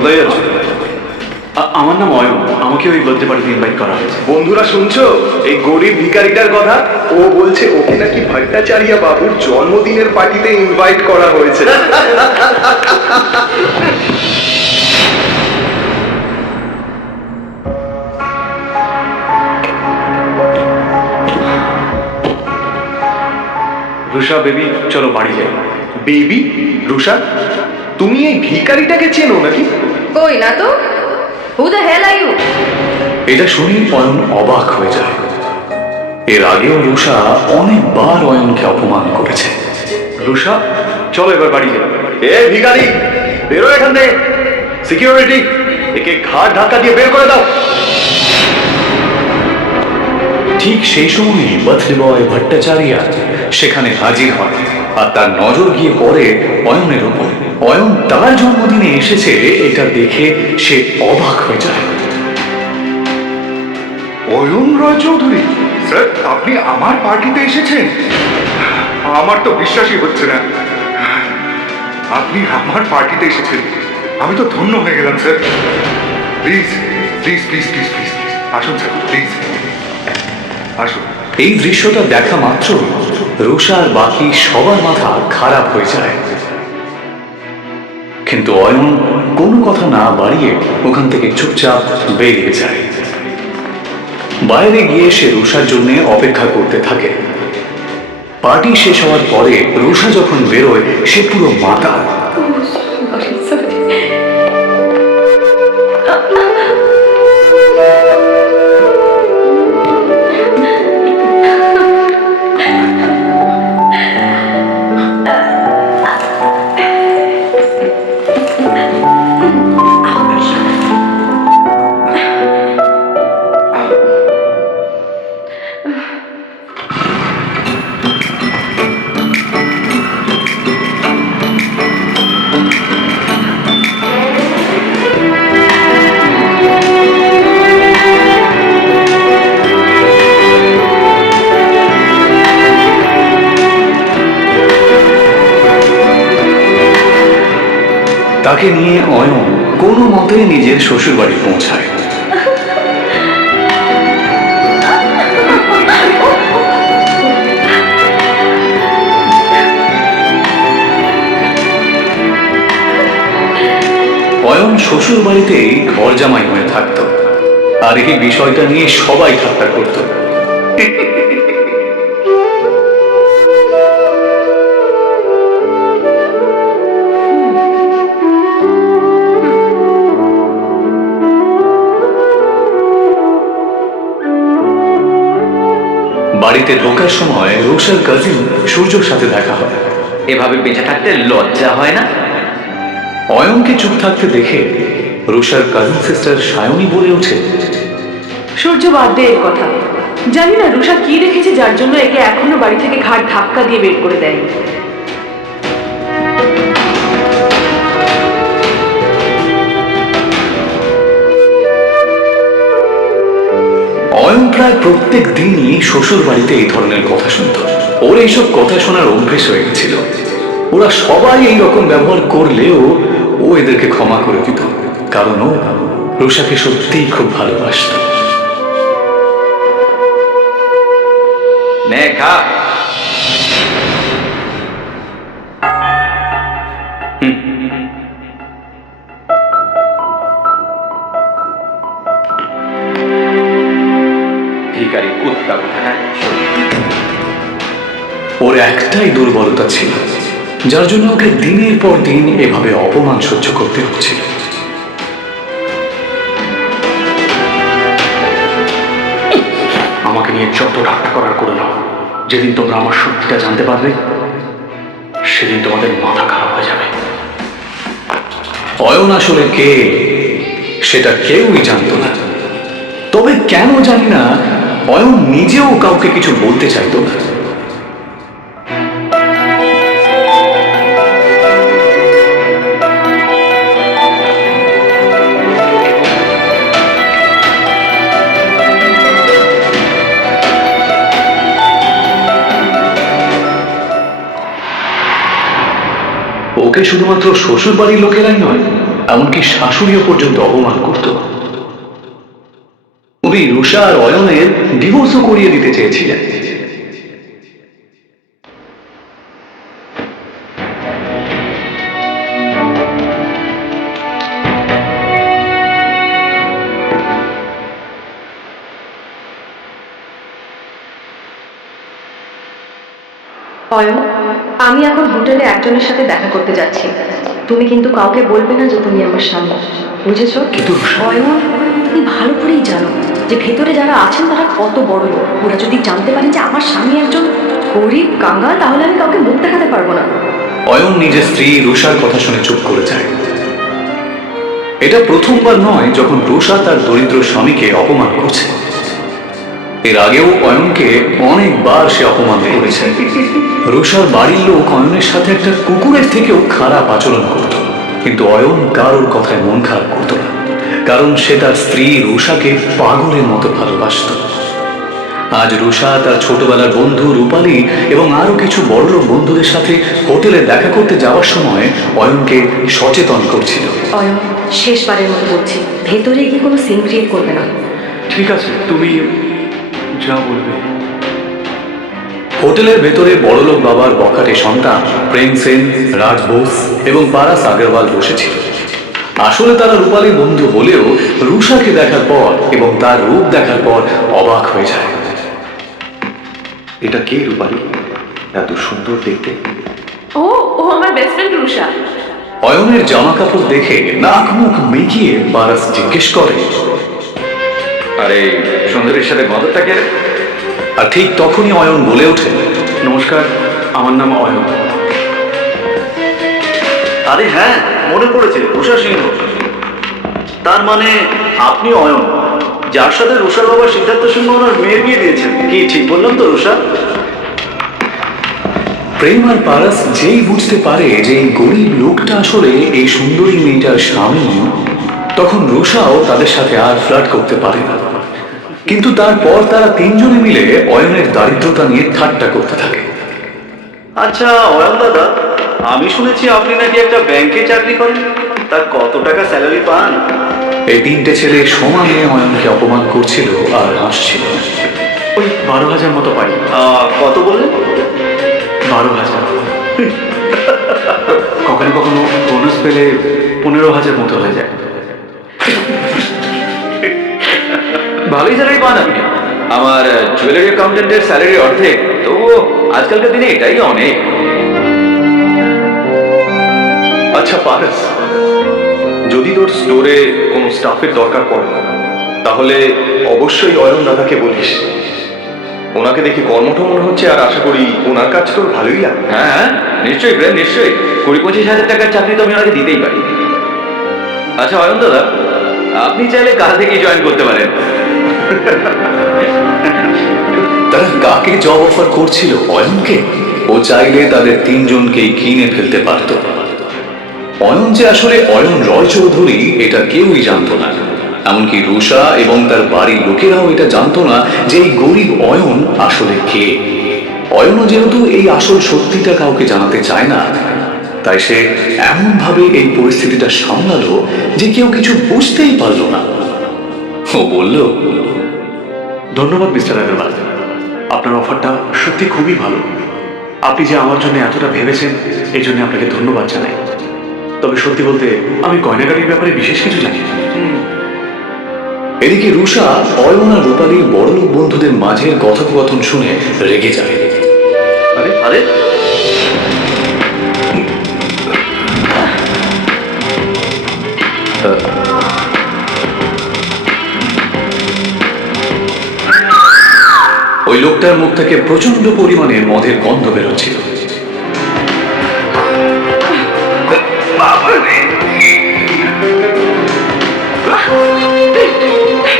কোথায় যাচ্ছ? আ- আমার নাম অয়ন। আমাকে ওই বার্থডে পার্টিতে ইনভাইট করা হয়েছে। বন্ধুরা শুনছো? এই গরিব ভিখারিটার কথা? ও বলছে ওকে নাকি ভট্টাচার্য বাবুর জন্মদিনের পার্টিতে ইনভাইট করা হয়েছে। রুষা বেবি চলো বাড়ি যাই। বেবি? রুষা? তুমি এই ভিখারিটাকে চেনো নাকি? কই না তো? Who the hell are you এটা শুনে অয়ন অবাক হয়ে যায়। এর আগেও রুষা অনেকবার অয়নকে অপমান করেছে। রুষা চলো এবার বাড়ি যাই। এ ভিখারি, বেরো এখান থেকে। সিকিউরিটি একে ঘাট ধাক্কা দিয়ে বের করে দাও। ঠিক সেই সময় বার্থডে বয় ভট্টাচার্য সেখানে হাজির হয়। আর তার নজর গিয়ে পড়ে অয়নের উপর। অয়ন তার জন্মদিনে এসেছে, এটা দেখে সে অবাক হয়ে যায়। অয়ন রয় চৌধুরী স্যার, আপনি আমার পার্টিতে এসেছেন? আমার তো বিশ্বাসই হচ্ছে না। আপনি আমার পার্টিতে এসেছেন। আমি তো ধন্য হয়ে গেলাম, sir. Please please please please please, আসুন, স্যার, প্লিজ। আসুন। এই দৃশ্যটা দেখা মাত্র রুষা আর বাকি সবার মাথা খারাপ হয়ে যায়। কিন্তু অয়ন কোনো কথা না বাড়িয়ে ওখান থেকে চুপচাপ বেরিয়ে যায়। বাইরে গিয়ে সে রুষার জন্য অপেক্ষা করতে থাকে। পার্টি শেষ হওয়ার পরে রুষা যখন বেরোয়, সে পুরো মাতা তাকে নিয়ে অয়ন কোনো মতে নিজের শ্বশুর বাড়ি পৌঁছায়। অয়ন শ্বশুর বাড়িতেই ঘর জামাই হয়ে থাকতো। আর এই বিষয়টা নিয়ে সবাই ঠাট্টা করতো। বাড়িতে ঢোকার সময় রোকসার কাজিন সূর্যর সাথে দেখা হয়। এভাবে বেঁচে থাকতে লজ্জা হয় না? অয়নকে চুপ থাকতে দেখে রুষার কাজিন সিস্টার সায়নী বলে ওঠে সূর্য বাদ দে এর কথা। জানি না রুষা কি রেখেছে যার জন্য একে এখনও বাড়ি থেকে ঘাট ধাক্কা দিয়ে বের করে দেয় অয়ন প্রায় প্রত্যেক দিনই শ্বশুর বাড়িতে এই ধরনের কথা শুনত। ওর এইসব কথা শোনার অভ্যেস হয়ে গেছিল। ওরা সবাই এই রকম ব্যবহার করলেও ও এদেরকে ক্ষমা করে দিত, কারণ ও রুষাকে সত্যিই খুব ভালোবাসত। একটাই দুর্বলতা ছিল, যার জন্য ওকে দিনের পর দিন এভাবে অপমান সহ্য করতে হচ্ছিল। আমাকে নিয়ে যত ঠাট্টা করার করে নাও। যেদিন তোমরা আমার সত্যিটা জানতে পারবে, সেদিন তোমাদের মাথা খারাপ হয়ে যাবে। অয়ন আসলে কে, সেটা কেউই জানতো না। তবে কেন জানি না, অয়ন নিজেও কাউকে কিছু বলতে চাইতো না। ওকে শুধুমাত্র শ্বশুর বাড়ির লোকেরাই নয়, এমনকি শাশুড়িও পর্যন্ত অপমান করত। উনি রুষা আর অয়নের ডিভোর্সও করিয়ে দিতে চেয়েছিলেন। অয়ন? আমি এখন হোটেলে একজনের সাথে দেখা করতে যাচ্ছি। তুমি কিন্তু কাউকে বলবে না যে তুমি আমার স্বামী। বুঝেছ? কিন্তু অয়ন তুমি ভালো করেই জানো যে ভেতরে যারা আছেন তারা কত বড় লোক। ওরা যদি জানতে পারে যে আমার স্বামী একজন গরিব কাঙ্গাল তাহলে আমি কাউকে মুখ দেখাতে পারব না। অয়ন নিজের স্ত্রী রুষার কথা শুনে চুপ করে যায়। এটা প্রথমবার নয় যখন রুষা তার দরিদ্র স্বামীকে অপমান করছে। এর আগেও অয়নকে অনেকবার সে অপমান করেছে। রুষার বাড়ির লোক অয়নের সাথে একটা কুকুরের থেকেও খারাপ আচরণ করত। কিন্তু অয়ন কারোর কথায় মন খারাপ করত না। কারণ সে তার স্ত্রী রুষাকে পাগলের মতো ভালোবাসত। আজ রুষা তার ছোটবেলার বন্ধু রূপালী এবং আরও কিছু বড়লোক বন্ধুদের সাথে হোটেলে দেখা করতে যাওয়ার সময় অয়নকে সচেতন করছিল। অয়ন শেষবারের মতো বলছি ভেতরে গিয়ে কোনো সিন ক্রিয়েট করবে না। ঠিক আছে তুমি যা বলবে। হোটেলের ভেতরে বড়লোক বাবার বখাটে সন্তান প্রেম সেন রাজ বোস এবং পারাস আগরওয়াল বসেছিল। আসলে তারা রূপালীর বন্ধু হলেও রুষাকে দেখার পর এবং তার রূপ দেখার পর অবাক হয়ে যায়। এটা কে রূপালী? এত সুন্দর দেখতে। ও ও আমার বেস্ট ফ্রেন্ড রুষা অয়নের জামা কাপড় দেখে নাক মুখ মেকিয়ে পারাস জিজ্ঞেস করে আরে সুন্দরীর সাথে মদতটা কে আর ঠিক তখনই অয়ন বলে ওঠে নমস্কার আমার নাম অয়ন। আরে হ্যাঁ মনে পড়েছে রুষা সিংহ। তার মানে আপনি অয়ন যার সাথে রুষার বাবা সিদ্ধার্থ সিংহ ওনার মেয়ে বিয়ে দিয়েছেন। কি ঠিক বললাম তো রুষা? প্রেম আর পারাস যেই বুঝতে পারে যে এই গরিব লোকটা আসলে এই সুন্দরী মেয়েটার স্বামী তখন রুষাও তাদের সাথে আর ফ্লার্ট করতে পারে না। কিন্তু তারপর তারা তিনজনে মিলে অয়নের দারিদ্রতা নিয়ে ঠাট্টা করতে থাকে। আচ্ছা অয়ন দাদা আমি শুনেছি আপনি নাকি একটা ব্যাংকে চাকরি করেন। তার কত টাকা স্যালারি পান? এই তিনটে ছেলে সমানে অয়নকে অপমান করছিল আর হাসছিল। ওই বারো হাজার মতো পাই। কত বললেন? বারো হাজার। কখনো কখনো বোনাস পেলে পনেরো হাজার মতো হয়ে যায়। ভালোই স্যালারি পান আপনি। আমার জুয়েলারি অ্যাকাউন্টেন্টের স্যালারি অর্ধেক, তবুও আজকালকার দিনে এটাই অনেক। আচ্ছা পারাস, যদি তোর স্টোরে কোনো স্টাফের দরকার পড়ে, তাহলে অবশ্যই অয়ন দাদাকে বলিস। ওনাকে দেখে কর্মঠ মনে হচ্ছে আর আশা করি ওনার কাজ তোর ভালোই লাগবে হ্যাঁ হ্যাঁ নিশ্চয়ই প্রেম, নিশ্চয়ই। কুড়ি পঁচিশ হাজার টাকার চাকরি তো আমি ওনাকে দিতেই পারি। আচ্ছা অয়ন দাদা আপনি চাইলে কাল থেকেই জয়েন করতে পারেন। তারা কাকে জব অফার করছিল অয়নকে? ও চাইলে তাদের তিনজনকেই কিনে ফেলতে পারত। অয়ন যে আসলে অয়ন রয় চৌধুরী এটা কেউই জানতো না। এমনকি রুষা এবং তার বাড়ির লোকেরাও এটা জানতো না যে এই গরিব অয়ন আসলে কে। অয়নও যেহেতু এই আসল সত্যিটা কাউকে জানাতে চায় না, তাই সে এমনভাবে এই পরিস্থিতিটা সামলালো যে কেউ কিছু বুঝতেই পারল না। ও বলল ধন্যবাদ মিস্টার আগরওয়াল। আপনার অফারটা সত্যি খুবই ভালো। আপনি যে আমার জন্য এতটা ভেবেছেন এই জন্য আপনাকে ধন্যবাদ জানাই। তবে সত্যি বলতে আমি গয়নাগাড়ির ব্যাপারে বিশেষ কিছু জানি এদিকে রুষা অয়ন আর রূপালীর বড়লোক বন্ধুদের মাঝের কথোপকথন শুনে রেগে যায়। আরে আরে লোকটার মুখ থেকে প্রচণ্ড পরিমাণে মদের গন্ধ বেরোচ্ছিল।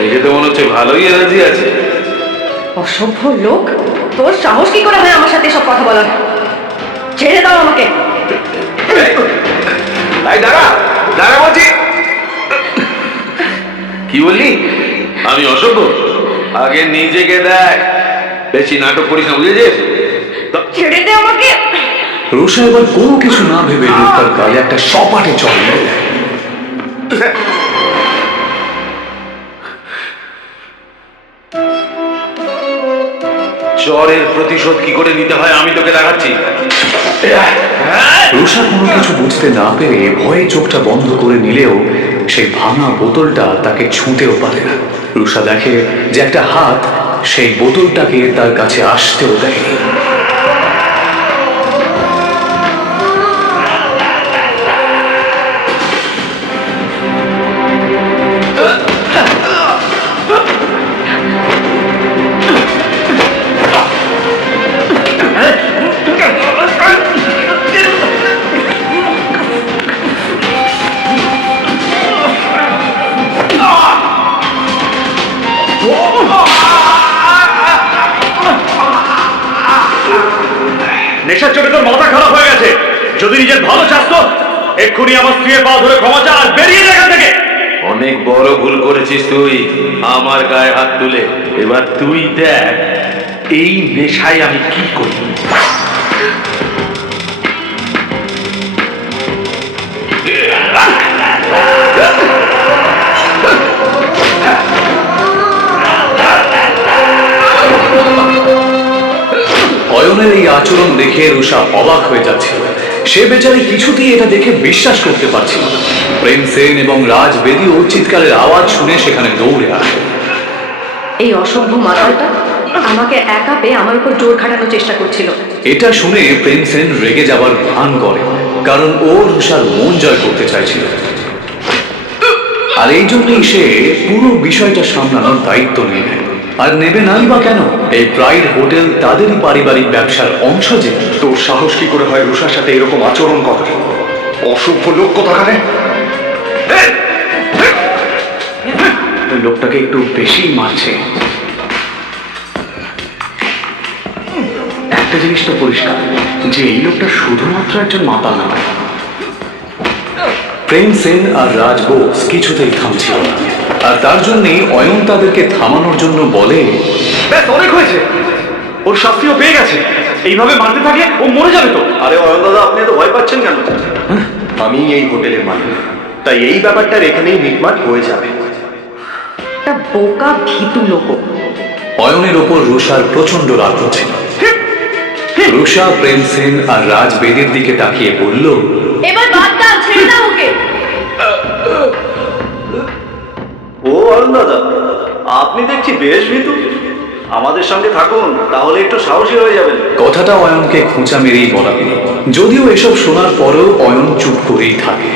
দেখে তো মনে হচ্ছে ভালোই এনার্জি আছে। অসভ্য লোক তোর সাহস কি করে হয় আমার সাথে সব কথা বলার? ছেড়ে দাও আমাকে। তাই দাঁড়া দাঁড়া বলছি। কি বললি? আমি অসভ্য। আগে নিজেকে দেখ। বেশি নাটক করিস না ছেড়ে দে আমাকে। এবার কোনো কিছু না ভেবে লোকটার একটা সপাটে চল চরের প্রতিশোধ কি করে নিতে হয় আমি তোকে দেখাচ্ছি। রুষা কোনো কিছু বুঝতে না পেরে ভয়ে চোখটা বন্ধ করে নিলেও সেই ভাঙা বোতলটা তাকে ছুঁতেও পারে না। রুষা দেখে যে একটা হাত সেই বোতলটাকে তার কাছে আসতেও দেয়নি। তুই দেখ, এই নেশায় আমি কি করি? অয়নের এই আচরণ দেখে রুষা অবাক হয়ে যাচ্ছিল। সে বেচারি কিছুতেই এটা দেখে বিশ্বাস করতে পারছিল না। প্রেম সেন এবং রাজ বেদিও চিৎকারের আওয়াজ শুনে সেখানে দৌড়ে আসে। এই অসভ্য মাতালটা আমাকে একা পেয়ে আমার উপর জোর খাটানোর চেষ্টা করছিল। এটা শুনে প্রেম সেন রেগে যাবার ভান করে কারণ ও রুষার মন জয় করতে চাইছিল। আর এই জন্যই সে পুরো বিষয়টা সামলানোর দায়িত্ব নিয়ে নেয়। আর নেবে নাই বা কেন? এই প্রাইড হোটেল তাদেরই পারিবারিক ব্যবসার অংশ যে। তোর সাহস কি করে হয় রুষার সাথে এরকম আচরণ করার? অসভ্য লোক কোথাকারে? ওই লোকটাকে একটু বেশি মারছে। একটা জিনিস তো পরিষ্কার যে এই লোকটা শুধুমাত্র একজন মাতাল নয়। প্রেম সেন আর রাজ বোস কিছুতেই থামছিল না। আর তার জন্যই অয়ন তাদেরকে থামানোর জন্য বলে ব্যাস অনেক হয়েছে। ওর শাস্তিও পেয়ে গেছে। এইভাবে মারতে থাকলে ও মরে যাবে তো। আরে অয়ন দাদা আপনি তো ভয় পাচ্ছেন কেন? আমি এই হোটেলের মালিক। তাই এই ব্যাপারটার এখানেই মিটমাট হয়ে যাবে। একটা বোকা ভীতু লোক। অয়নের ওপর রুষার প্রচণ্ড রাগ হচ্ছিল। রুষা প্রেম সেন আর রাজ বেদের দিকে তাকিয়ে বলল এবার বাদ দাও ছেড়ে দাও ওকে। ও অয়ন দাদা আপনি দেখছি বেশ ভীতু। আমাদের সঙ্গে থাকুন তাহলে একটু সাহসী হয়ে যাবেন। কথাটা অয়নকে খোঁচা মেরেই বলা যদিও এসব শোনার পরেও অয়ন চুপ করেই থাকে।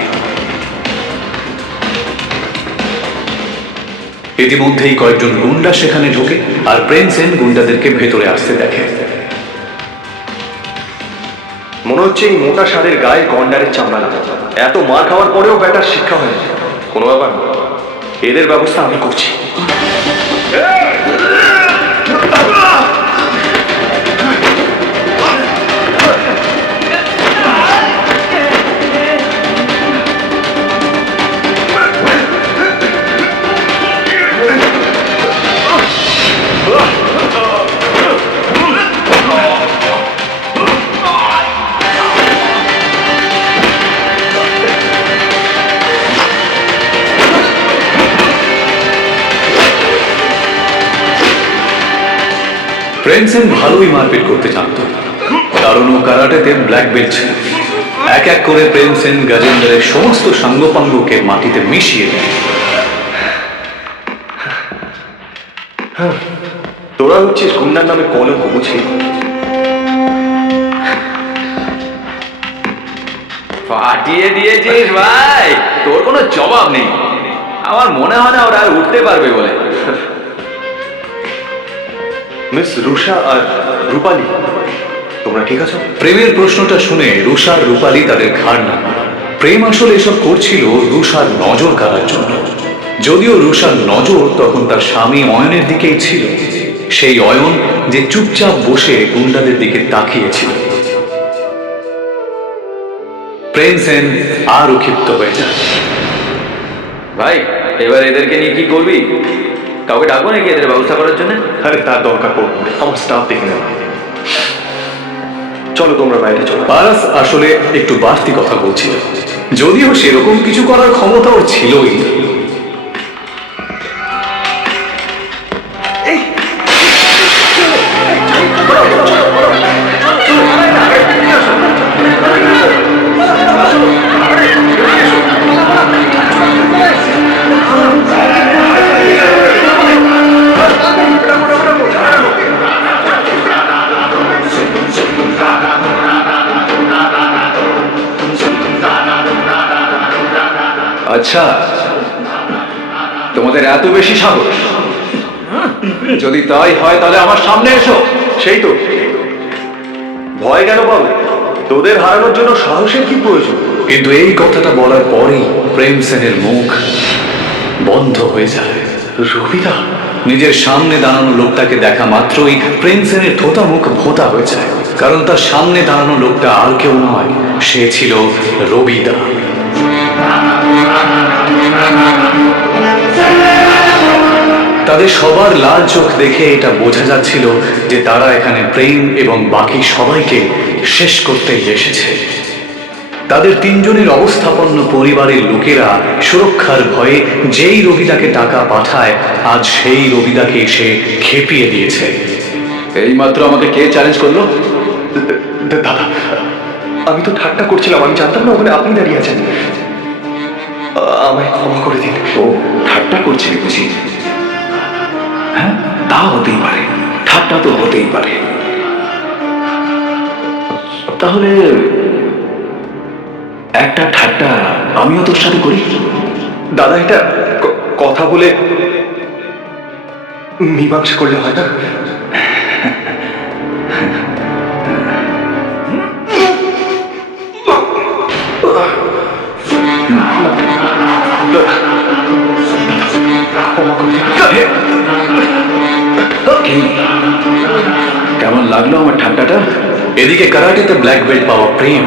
ইতিমধ্যেই কয়েকজন গুন্ডা সেখানে ঢোকে আর প্রেম সেন গুন্ডাদেরকে ভেতরে আসতে দেখে। মনে হচ্ছে এই মোটা সারের গায়ে গন্ডারের চামড়া লাগা। এত মার খাওয়ার পরেও ব্যাটার শিক্ষা হয়নি। কোনো ব্যাপার এদের ব্যবস্থা আমি করছি। প্রেম সেন ভালোই মারপিট করতে জানত কারণ ও কারাটেতে ব্ল্যাক বেল্ট ছিল এক এক করে প্রেম সেন গজেন্দ্রের সমস্ত সাঙ্গপাঙ্গকে মাটিতে মিশিয়ে দেয় তোরা হচ্ছিস গুন্ডার নামে কলঙ্ক বুঝলি ফাটিয়ে দিয়েছিস ভাই তোর কোনো জবাব নেই আমার মনে হয় না ওরা আর উঠতে পারবে বলে মিস রুষা আর রূপালী তোমরা ঠিক আছো? প্রেমের প্রশ্নটা শুনে রুষার রূপালী তাদের ঘাড় না প্রেম আসলে এসব করছিল রুষার নজর কাড়ার জন্য। যদিও রুষার নজর তখন তার স্বামী অয়নের দিকেই ছিল। সেই অয়ন যে চুপচাপ বসে গুন্ডাদের দিকে তাকিয়েছিল। প্রেম সেন আরও ক্ষিপ্ত হয়ে যায়। ভাই এবার এদেরকে নিয়ে কি করবি? কাউকে ডাকবো নাকি এদের ব্যবস্থা করার জন্য আরে তার দরকার পড়বে আমার স্টাফ দেখে নেবে চলো তোমরা বাইরে চলো পারাস আসলে একটু বাড়তি কথা বলছিল যদিও সেরকম কিছু করার ক্ষমতা ওর ছিলই আচ্ছা তোমাদের এত বেশি সাহস। যদি তাই হয়, তাহলে আমার সামনে এসো। সেই তো। ভয় কেন পাবো? তোদের হারানোর জন্য সাহসের কি প্রয়োজন? কিন্তু এই কথাটা বলার পরেই প্রেম সেনের মুখ বন্ধ হয়ে যায়। রবিদা নিজের সামনে দাঁড়ানো লোকটাকে দেখা মাত্রই প্রেম সেনের থোতা মুখ ভোতা হয়ে যায়। কারণ তার সামনে দাঁড়ানো লোকটা আর কেউ নয়, সে ছিল রবিদা তাদের সবার লাল চোখ দেখে এটা বোঝা যাচ্ছিল যে তারা এখানে প্রেম এবং বাকি সবাইকে শেষ করতেই এসেছে। তাদের তিনজনের অবস্থাপন্ন পরিবারের লোকেরা সুরক্ষার ভয়ে যেই রবিদাকে টাকা পাঠায় আজ সেই রবিদাকে এসে খেপিয়ে দিয়েছে। এইমাত্র আমাকে কে চ্যালেঞ্জ করল? দাদা আমি তো ঠাট্টা করছিলাম আমি জানতাম না ওখানে আপনি দাঁড়িয়ে আছেন। আমায় ক্ষমা করে দিন। ও ঠাট্টা করছিলি বুঝি? হ্যাঁ? তা হতেই পারে। ঠাট্টা তো হতেই পারে। তাহলে একটা ঠাট্টা আমিও তোর সাথে করি? দাদা, এটা কথা বলে মীমাংসা করলে হয় না? লাগল আমার ঠাট্টাটা এদিকে কারাটেতে ব্ল্যাক বেল্ট পাওয়া প্রেম।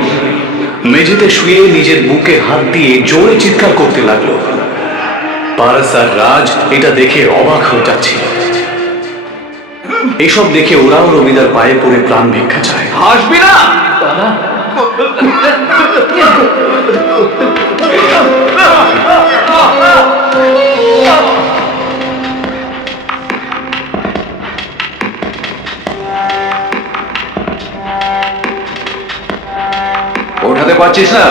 মেঝেতে শুয়ে নিজের বুকে হাত দিয়ে জোরে চিৎকার করতে লাগল। পারস আর রাজ এটা দেখে অবাক হয়ে যাচ্ছিল। এসব দেখে ওরাও রবিদার পায়ে পড়ে প্রাণ ভিক্ষা চায়। হাসবি না! ওঠাতে পারছিস না?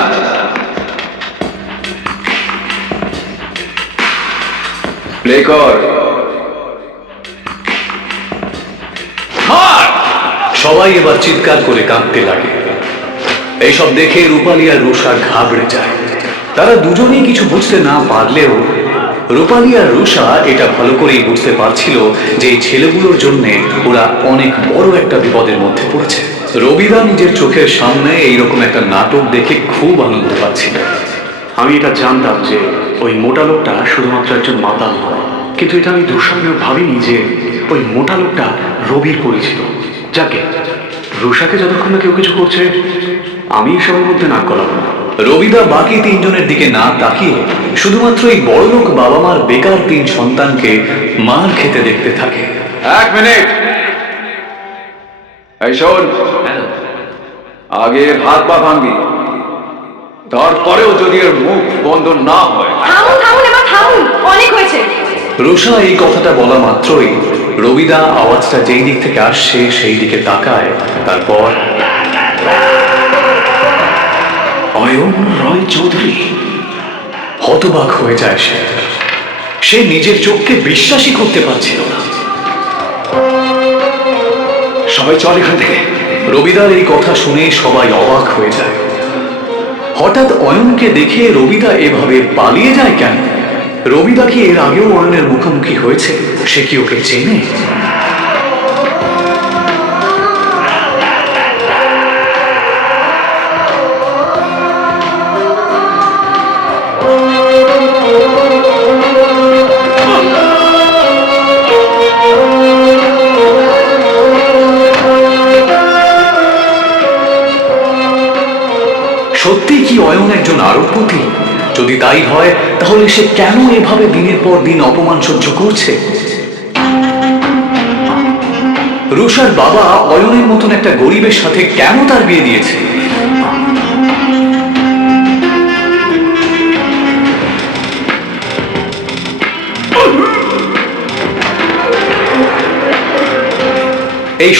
প্লে কর। সবাই এবার চিৎকার করে কাঁদতে লাগে। এইসব দেখে রূপালী আর রুষা ঘাবড়ে যায়। তারা দুজনেই কিছু বুঝতে না পারলেও রূপালী আর রুষা এটা ভালো করেই বুঝতে পারছিল যে এই ছেলেগুলোর জন্য ওরা অনেক বড় একটা বিপদের মধ্যে পড়েছে। রবিদা নিজের চোখের সামনে এইরকম একটা নাটক দেখে খুব আনন্দ পাচ্ছিল। আমি এটা জানতাম যে ওই মোটা লোকটা শুধুমাত্র একজন মাতাল নয়। কিন্তু এটা আমি দুঃস্বপ্নেও ভাবিনি যে ওই মোটা লোকটা রবির পরিচিত যাকে? রুষাকে যতক্ষণ না কেউ কিছু করছে আমি এসবের মধ্যে নাক গলাবো না। রবিদা বাকি তিনজনের দিকে না তাকিয়ে শুধুমাত্র এই বড়লোক বাবা মার বেকার তিন সন্তানকে মার খেতে দেখতে থাকে। এক মিনিট। এই শোন আগে হাত পা ভাঙবি। তারপরেও যদি এর মুখ বন্ধ না হয়। থামুন থামুন এবার থামুন। অনেক হয়েছে। রুষা এই কথাটা বলা মাত্রই রবিদা আওয়াজটা যেই দিক থেকে আসছে সেই দিকে তাকায়। তারপর অয়ন রয় চৌধুরী হতবাক হয়ে যায় সে। সে নিজের চোখকে বিশ্বাসই করতে পারছিল না। সবাই চল এখান থেকে। রবিদার এই কথা শুনে সবাই অবাক হয়ে যায়। হঠাৎ অয়নকে দেখে রবিদা এভাবে পালিয়ে যায় কেন? রবিদা কি এর আগেও অয়নের মুখোমুখি হয়েছে? সে কি ওকে চেনে? কি অয়ন একজন আরবপতি যদি তাই হয়, তাহলে সে কেন এভাবে দিনের পর দিন অপমান সহ্য করছে? রুষার বাবা অয়নের মতন একটা গরিবের সাথে কেন তার বিয়ে দিয়েছে? এই